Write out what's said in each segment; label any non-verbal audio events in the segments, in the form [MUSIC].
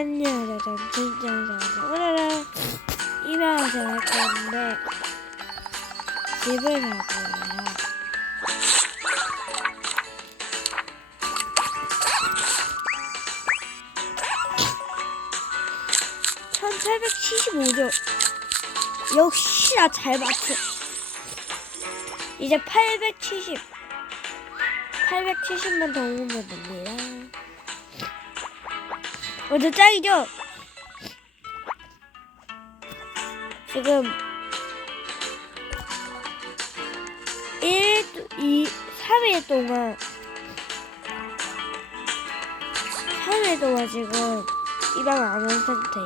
안녕, 전잘 오늘은 입양을 할 건데 집을 갈 거예요. (1875점) 역시 나 잘 맞춰 이제 (870) 870만 더 오면 됩니다 완전 짱이죠? 지금 1, 2, 3일 동안 3일 동안 지금 입양을 안한 상태.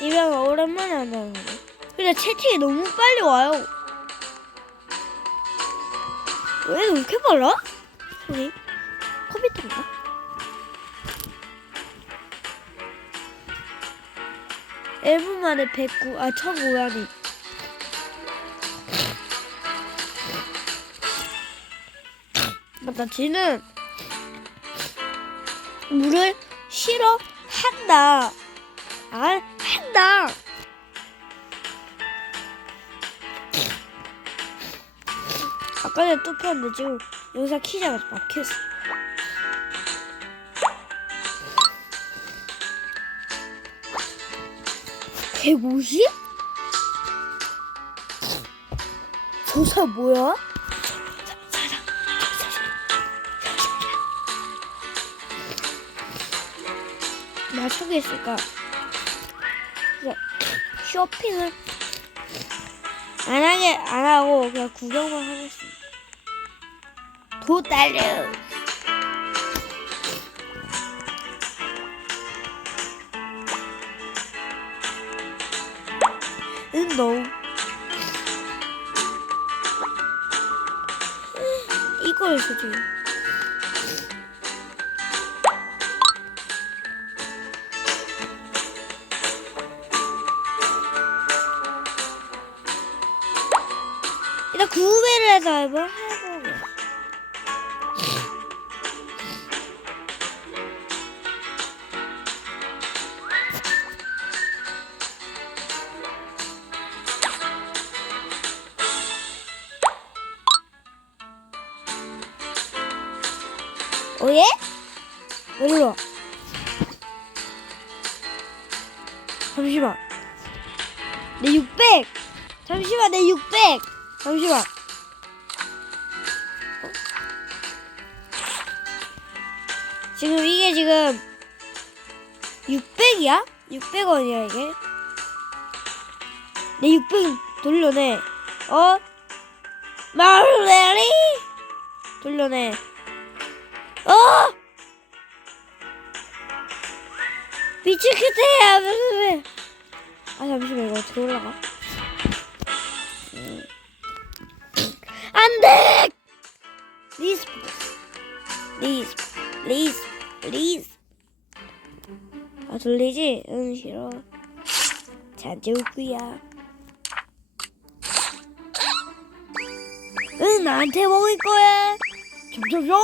입양을 오랜만에 한다는 거 근데 채팅이 너무 빨리 와요 왜 이렇게 빨라? 소리 컴퓨터인가? 일분 만에 109, 아, 1005원이. 맞다, 쟤는 물을 싫어한다. 아, 한다. 아까 전에 뚝했는데 지금 영상 키자마자 막혔어. 개무시? 조사 뭐야? 나 소개했을까? 그래서 쇼핑을 안 하게 안 하고 그냥 구경만 하겠습니 다. 도달려. 운동. 이걸 주지. 일단 구매를 해서 해보 마르레리? 돌려내. 어! 미치겠다! 아, 잠시만, 이거 어떻게 올라가? 음. 안 돼! 리스, 리스, 리스, 리스. 아, 돌리지? 응, 싫어. 잔재우구야. 나한테 먹을 거야. 점점점?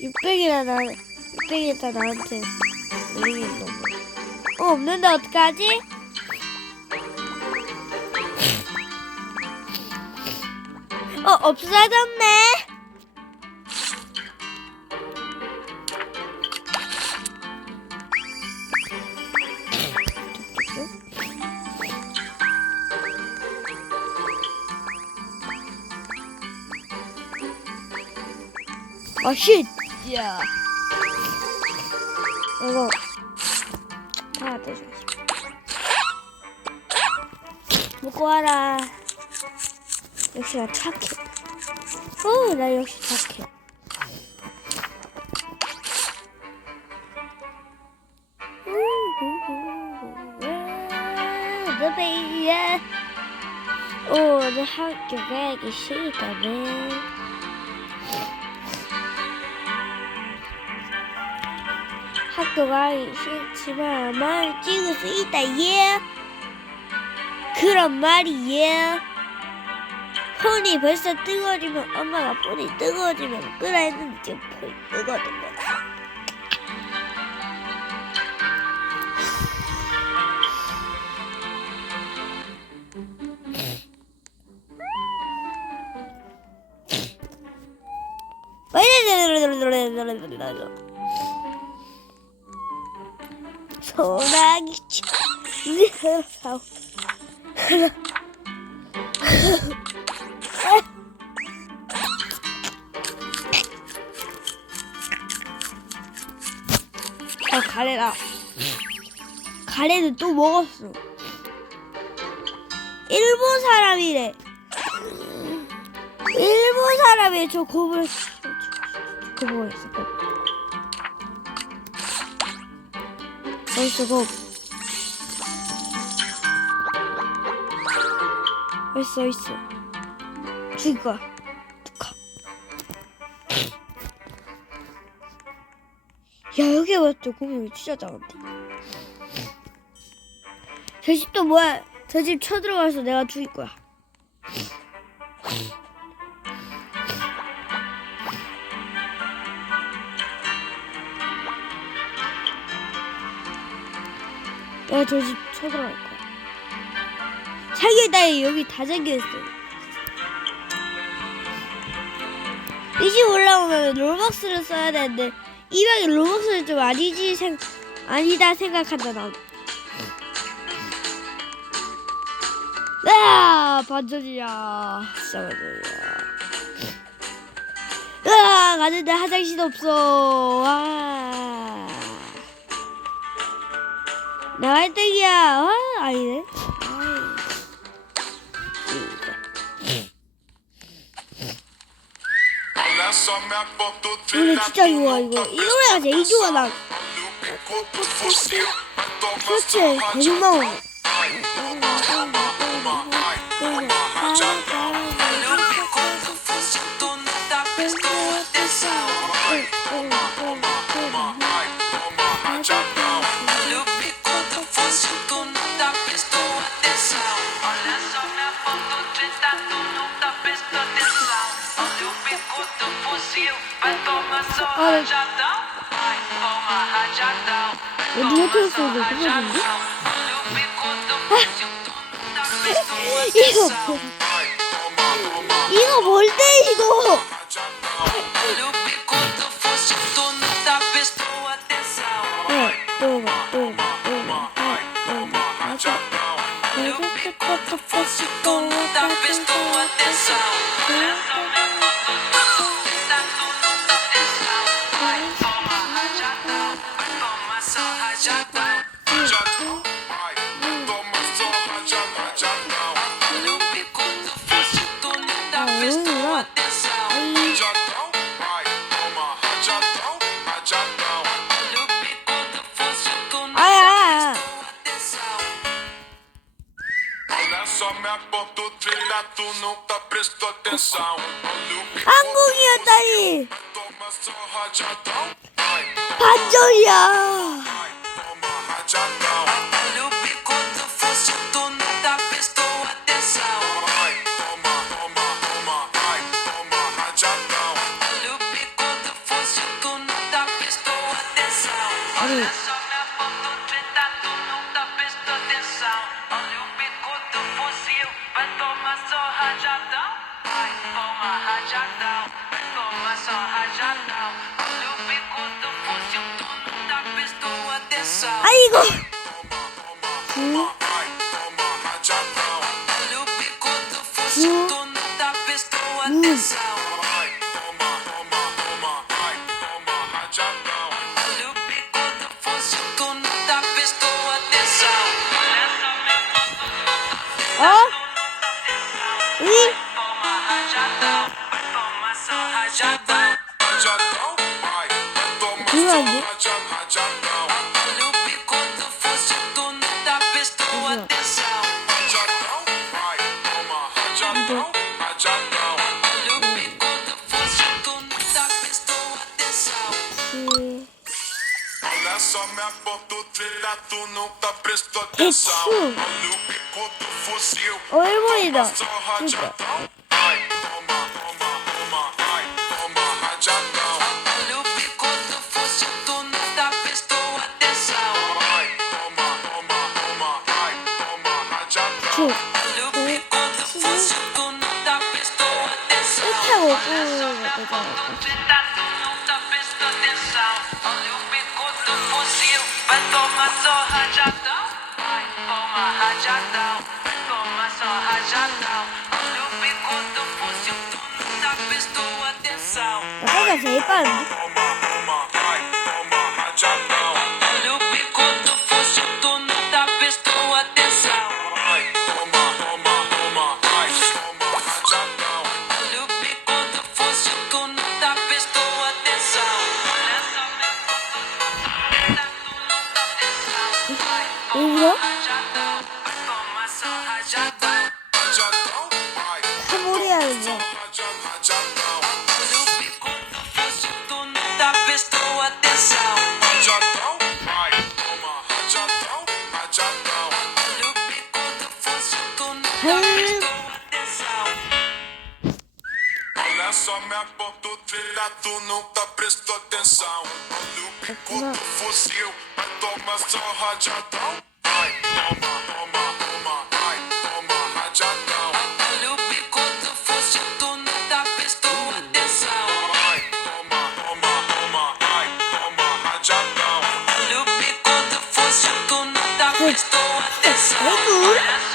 600이라 나, 600이다 나한테. 우리 너무. 어, 없는데 어떡하지? 어, 없어졌네. 아, 쉿! 야. 이거 하나 더 줘야지. 먹고 와라. 역시 나 착해. 어, 나 역시 착해. 너베이야. 오늘 학교 가기 싫다네. 학교 가기 싫지만 말 찍을 수 있다 예? 그런 말이야 호 폰이 벌써 뜨거워지면 엄마가 폰이 뜨거워지면 끄라 했는데 지금 폰이 뜨거워진 거야. 소나기 쳐. 아 가래라. 가래는 또 먹었어. 일본 사람이래. 일본 사람이 저그 뭐였어 곱. 어딨어 어딨어. 죽일 거야. 가. 야 여기 왔죠 곰이 진짜 작은데. 저 집도 뭐야? 저 집 쳐들어가서 내가 죽일 거야. 저 집 쳐들어갈 거야. 자기 나 여기 다 잠겨있어. 이 집 올라오면 로벅스를 써야 되는데 이 방에 로벅스는 좀 아니지 생 아니다 생각한다 난. 아 반전이야 진짜 반전이야. 으아 가는데 화장실 없어. 와. 나 1등이야. 아, 아니네. 근데 진짜 좋아 이거. 이 노래가 제일 좋아 나. 그렇지. 대중마 원. 어디에 틀었어 이거 그거인데? [LAUGHS] 이거 뭐- 이거 뭔데 이거? Rajadão, vai, 반전이야. 아이 tu nunca prestou atenção. Olha o bico do fuzil. Oi, moída. 看谁笨 rajadão. Olha o pico do fuzil, vai tomar só rajadão. Ai, toma, toma, toma, vai, toma rajadão. Olha o bico do fuzil, tu não dá prestou atenção. Ai, toma, toma, toma, vai, toma rajadão. Olha o bico do fuzil, tu não dá prestou atenção.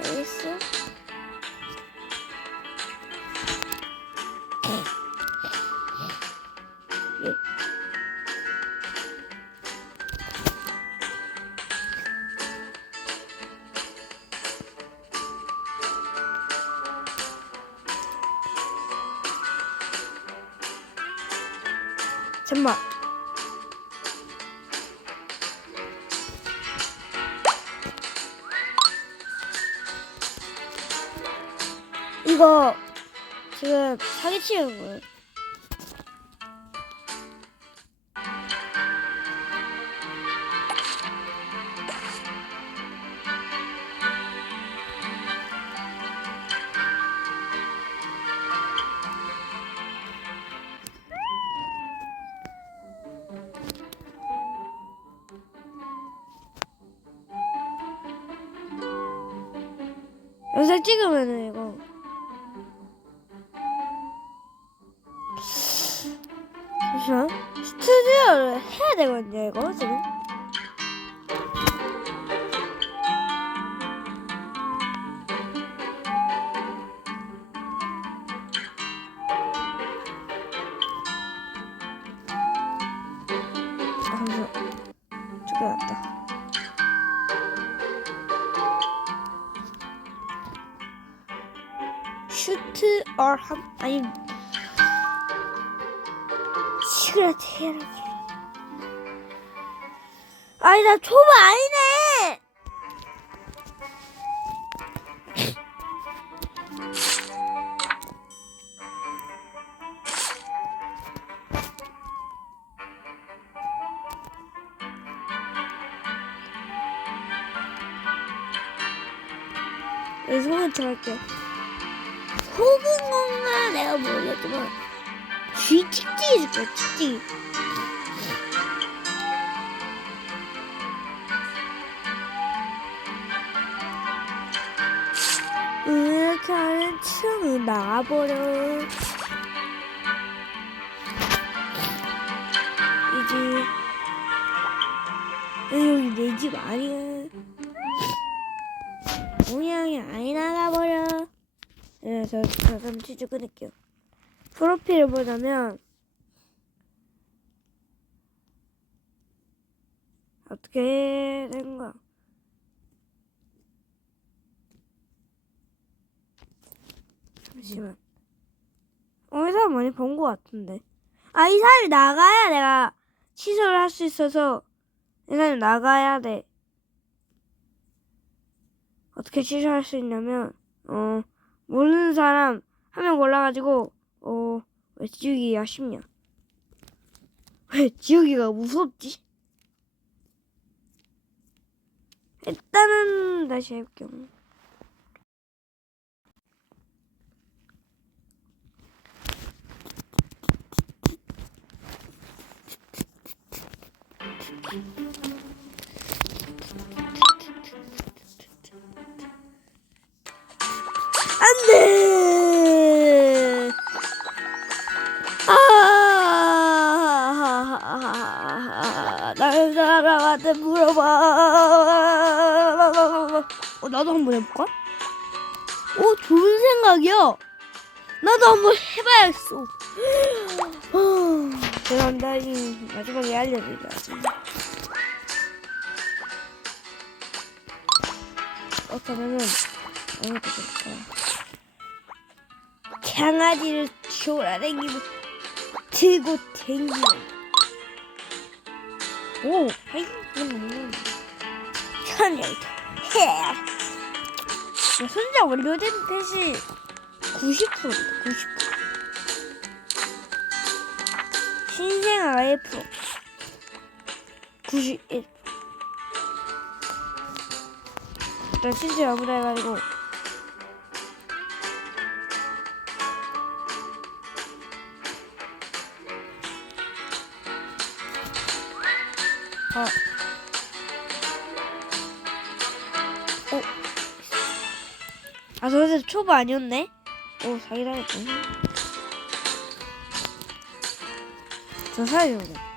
小意思。 사기치려고요. 영상 찍으면은 이거 시그라트 해라. 아니 나 초보 아니네. 여기서 혼자 할게 속은 건가 내가 뭐 모르겠지만 귀 찍찍이 있을 거야, 찍찍이. 이렇게 하면 층이 나가버려. 이제, 여기 내 집 아니야. 모양이 아니 나가버려. 그래서 잠깐 치즈 끊을게요. 프로필을 보자면 어떻게 된 거야? 잠시만. 어, 이 사람 많이 본 것 같은데. 아, 이 사람이 나가야 내가 취소를 할수 있어서 이 사람이 나가야 돼. 어떻게 취소할 수 있냐면, 어, 모르는 사람 한 명 골라가지고, 어, 왜 지우기가 쉽냐? 왜 지우기가 무섭지? 일단은 다시 해볼게요. 나도 한번 해봐야겠어. 어, 죄송합니다. 이 마지막에 알려드려야지. 어쩌면은, 어느 좋다. 강아지를 졸아다니고 들고 댕기는 오 아이고 이건 천열도 해 야, 손자 완료된 대시 90%입니다 90% 신생아 F 91 일단 신체 아무다 해가지고 아. 어. 아, 저기서 초보 아니었네? 오, 사이다였군요. 저 사이다.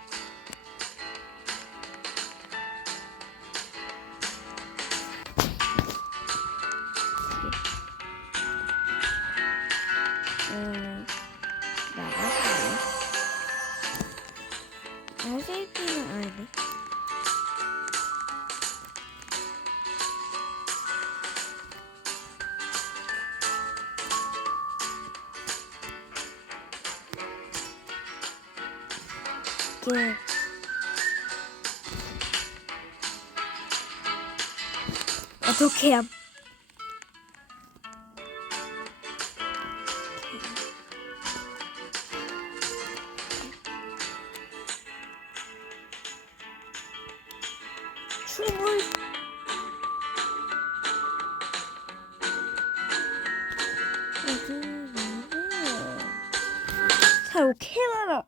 어떻게 함? 춤을 자, 오케이 말아.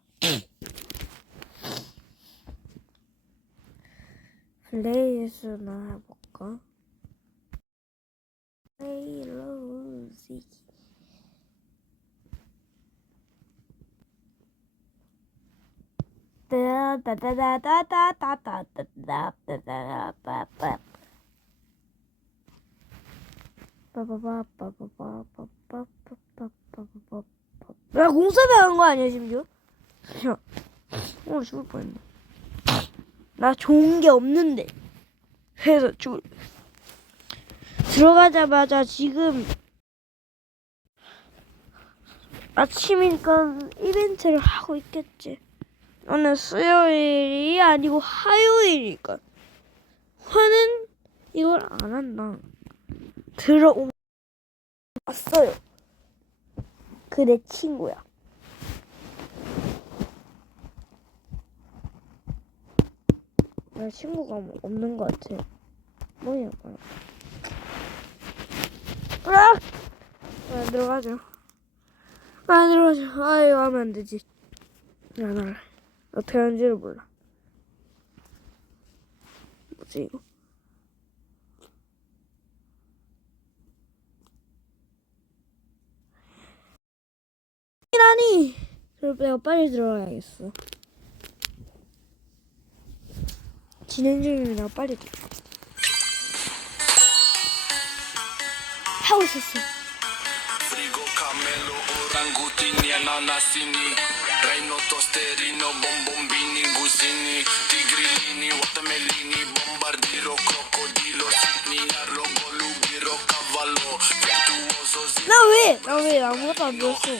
플레이스나 [CLEARS THROAT] 야 공섭이 하는 거 아니야 심지어? 야 오늘 죽을 뻔했네. 나 좋은 게 없는데. 그래서 죽을 들어가자마자 지금 아침이니까 이벤트를 하고 있겠지 오늘 수요일이 아니고 화요일이니까 화는 이걸 안 한다. 들어오 왔어요. 그 내 친구야. 내 친구가 뭐 없는 것 같아. 뭐야 뭐야 으악! 안 들어가죠. 안 들어가죠. 아 이거 하면 안 되지. 안 할래 어떻게 하는지를 몰라. 뭐지 이거? 아니! 그럼 내가 빨리 들어가야겠어. 진행 내가 빨리 들어. 하고 있었어 tosterini, bombombini, gusini, tigrilini, watermelini, bombardiro, crocodilo, signiarlo, golubiro, cavallo, virtuoso, No way, no way, I'm not on this one.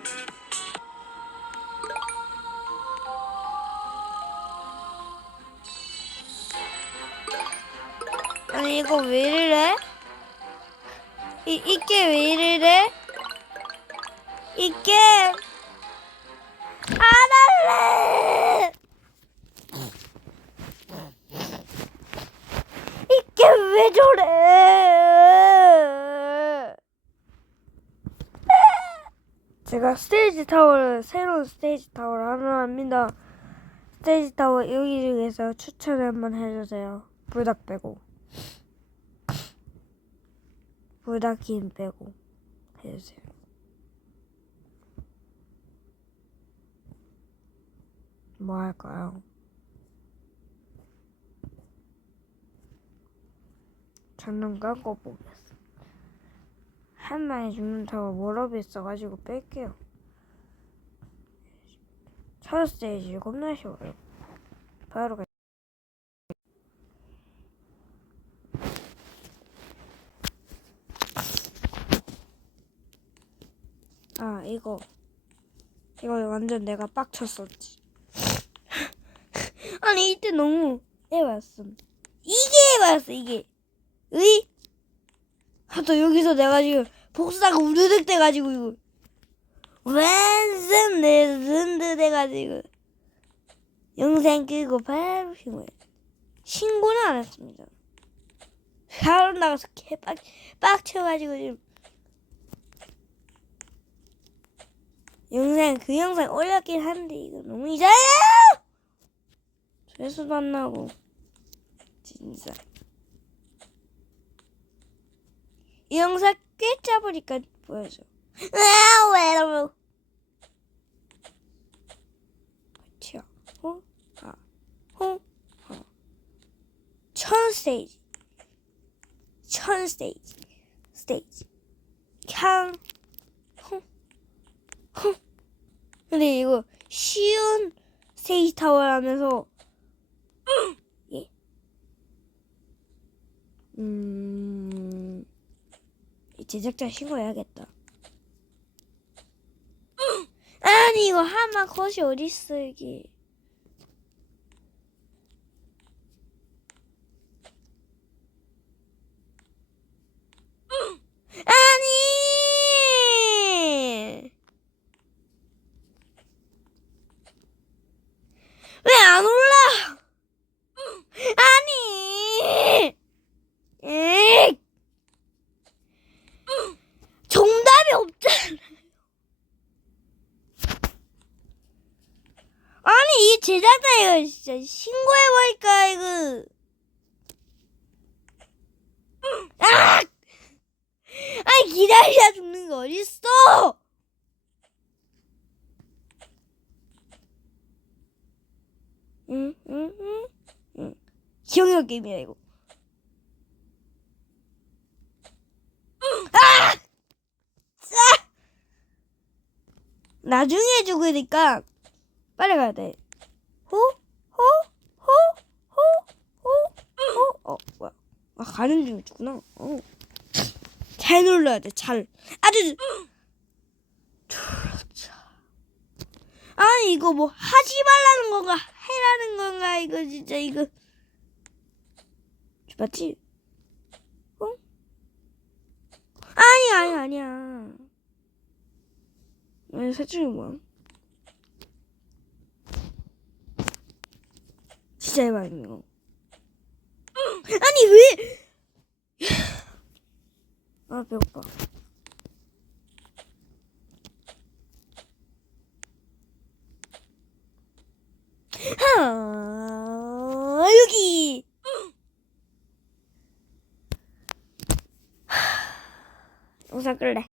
이거 왜 이래? 이 이게 왜 이래? 이게 안 할래. 이게 왜 저래? 제가 스테이지 타워를 새로운 스테이지 타워를 하나 합니다. 스테이지 타워 여기 중에서 추천을 한번 해주세요. 불닭 빼고 불닭김 빼고 해주세요. 뭐 할까요? 저는 깎고 보겠어. 한 마리 죽는 타워 워럽이 있어가지고 뺄게요. 첫 스테이지 겁나 쉬워요. 바로 가. 아 이거 이거 완전 내가 빡쳤었지. [LAUGHS] 아니 이때 너무 해봤음. 이게 해봤어 이게. 의? 하도 여기서 내가 지금 복사가 우르륵 돼가지고 이거 완전 레전드 돼가지고 영상 끄고 바로 신고해. 신고는 안 했습니다. 바로 나가서 개빡 빡쳐가지고 지금 영상 그 영상 올렸긴 한데 이거 너무 이상해요. 조회수도 안 나고 진짜. 이 영상 꽤 짜보니까 보여줘. 아, 왜 이러고. 튀어. 호, 하, 호, 하. 천 스테이지. 천 스테이지. 스테이지. 캉, 호, 호. 근데 이거 쉬운 스테이지 타워 하면서 [GASPS] 예. 음. 이 제작자 신고해야겠다. [GASPS] 아니 이거 하마 컷이 어딨어 이게. 아니 왜 안 올라? 아니. 에이. 정답이 없잖아. 아니 이 제작자 진짜 신고해버릴까 이거. 아! 아니 기다리다 죽는 거 어딨어? 응, 응, 응, 응. 기억력 게임이야 이거. 아! 아! 나중에 죽으니까 빨리 가야 돼. 호, 호. 어, 뭐야? 아 가는 중이구나. 어. 잘 눌러야 돼. 잘. 아주. 아니 이거 뭐 하지 말라는 건가 해라는 건가 이거 진짜 이거 맞지? 어? 아니 아니 아니야. 아니 셋 중에 뭐야? 진짜 해봐 이거. 아니 왜? 아 배고파. 아 여기. 영상 끌래.